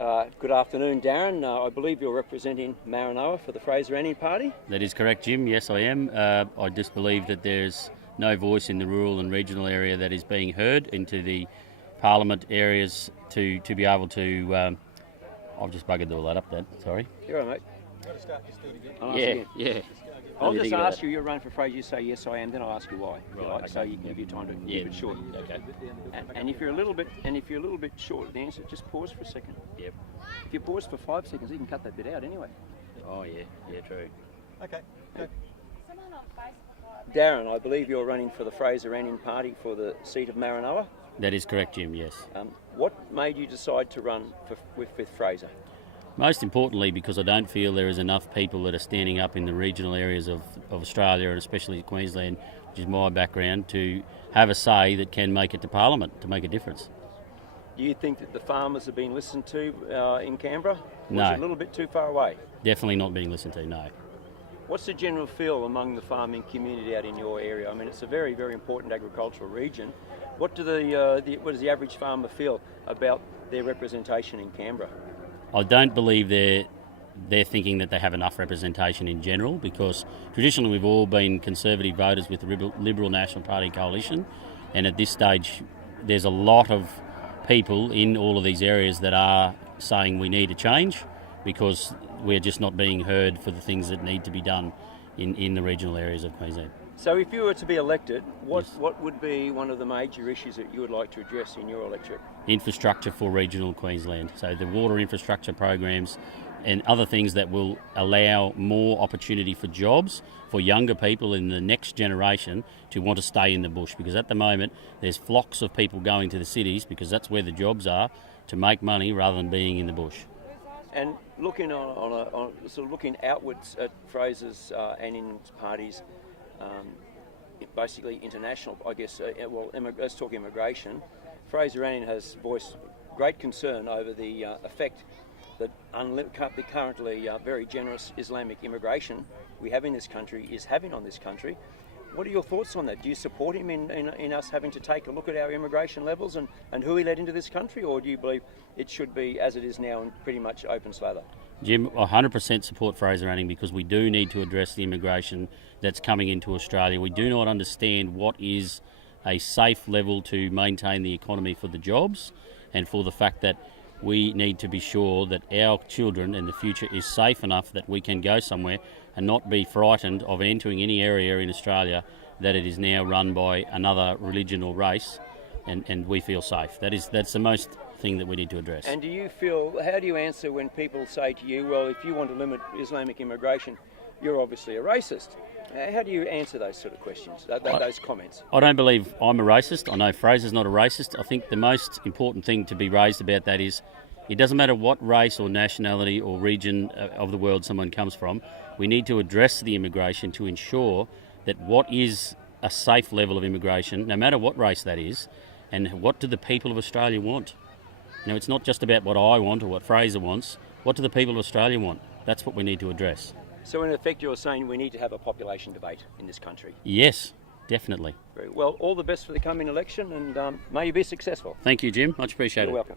Good afternoon, Darren. I believe you're representing Maranoa for the Fraser Anning Party. That is correct, Jim. Yes, I am. I just believe that there's no voice in the rural and regional area that is being heard into the Parliament areas to be able to... I've just buggered all that up then, sorry. You're all right, Yeah, yeah. I'll just ask you, you're running for Fraser, you say yes I am, then I'll ask you why. Right, Like, okay. so you can give you time to keep it short. Okay. And if you're a little bit short in the answer, just pause for a second. Yep. If you pause for 5 seconds, you can cut that bit out anyway. Oh, yeah, true. Okay. Go. Darren, I believe you're running for the Fraser Anning Party for the seat of Maranoa. That is correct, Jim, yes. What made you decide to run with Fraser? Most importantly, because I don't feel there is enough people that are standing up in the regional areas of Australia and especially Queensland, which is my background, to have a say that can make it to Parliament, to make a difference. Do you think that the farmers are being listened to in Canberra? No. Or is it a little bit too far away? Definitely not being listened to, no. What's the general feel among the farming community out in your area? I mean, it's a very, very important agricultural region. What does the average farmer feel about their representation in Canberra? I don't believe they're thinking that they have enough representation in general, because traditionally we've all been Conservative voters with the Liberal National Party coalition, and at this stage there's a lot of people in all of these areas that are saying we need a change because we're just not being heard for the things that need to be done in the regional areas of Queensland. So if you were to be elected, what would be one of the major issues that you would like to address in your electorate? Infrastructure for regional Queensland. So the water infrastructure programs and other things that will allow more opportunity for jobs for younger people in the next generation to want to stay in the bush. Because at the moment, there's flocks of people going to the cities because that's where the jobs are to make money rather than being in the bush. And looking looking outwards at Fraser's Anning's parties, basically international, I guess. Let's talk immigration. Fraser Anning has voiced great concern over the effect that the currently very generous Islamic immigration we have in this country is having on this country. What are your thoughts on that? Do you support him in us having to take a look at our immigration levels and who he let into this country, or do you believe it should be as it is now and pretty much open slather? Jim, 100% support Fraser Anning because we do need to address the immigration that's coming into Australia. We do not understand what is a safe level to maintain the economy for the jobs and for the fact that we need to be sure that our children and the future is safe enough that we can go somewhere and not be frightened of entering any area in Australia that it is now run by another religion or race, and we feel safe. That's the most thing that we need to address. And how do you answer when people say to you, well, if you want to limit Islamic immigration, you're obviously a racist? How do you answer those sort of questions, those comments? I don't believe I'm a racist. I know Fraser's not a racist. I think the most important thing to be raised about that is it doesn't matter what race or nationality or region of the world someone comes from. We need to address the immigration to ensure that what is a safe level of immigration, no matter what race that is, and what do the people of Australia want. You know, it's not just about what I want or what Fraser wants. What do the people of Australia want? That's what we need to address. So in effect, you're saying we need to have a population debate in this country? Yes, definitely. Very well. All the best for the coming election, and may you be successful. Thank you, Jim. Much appreciated. You're welcome.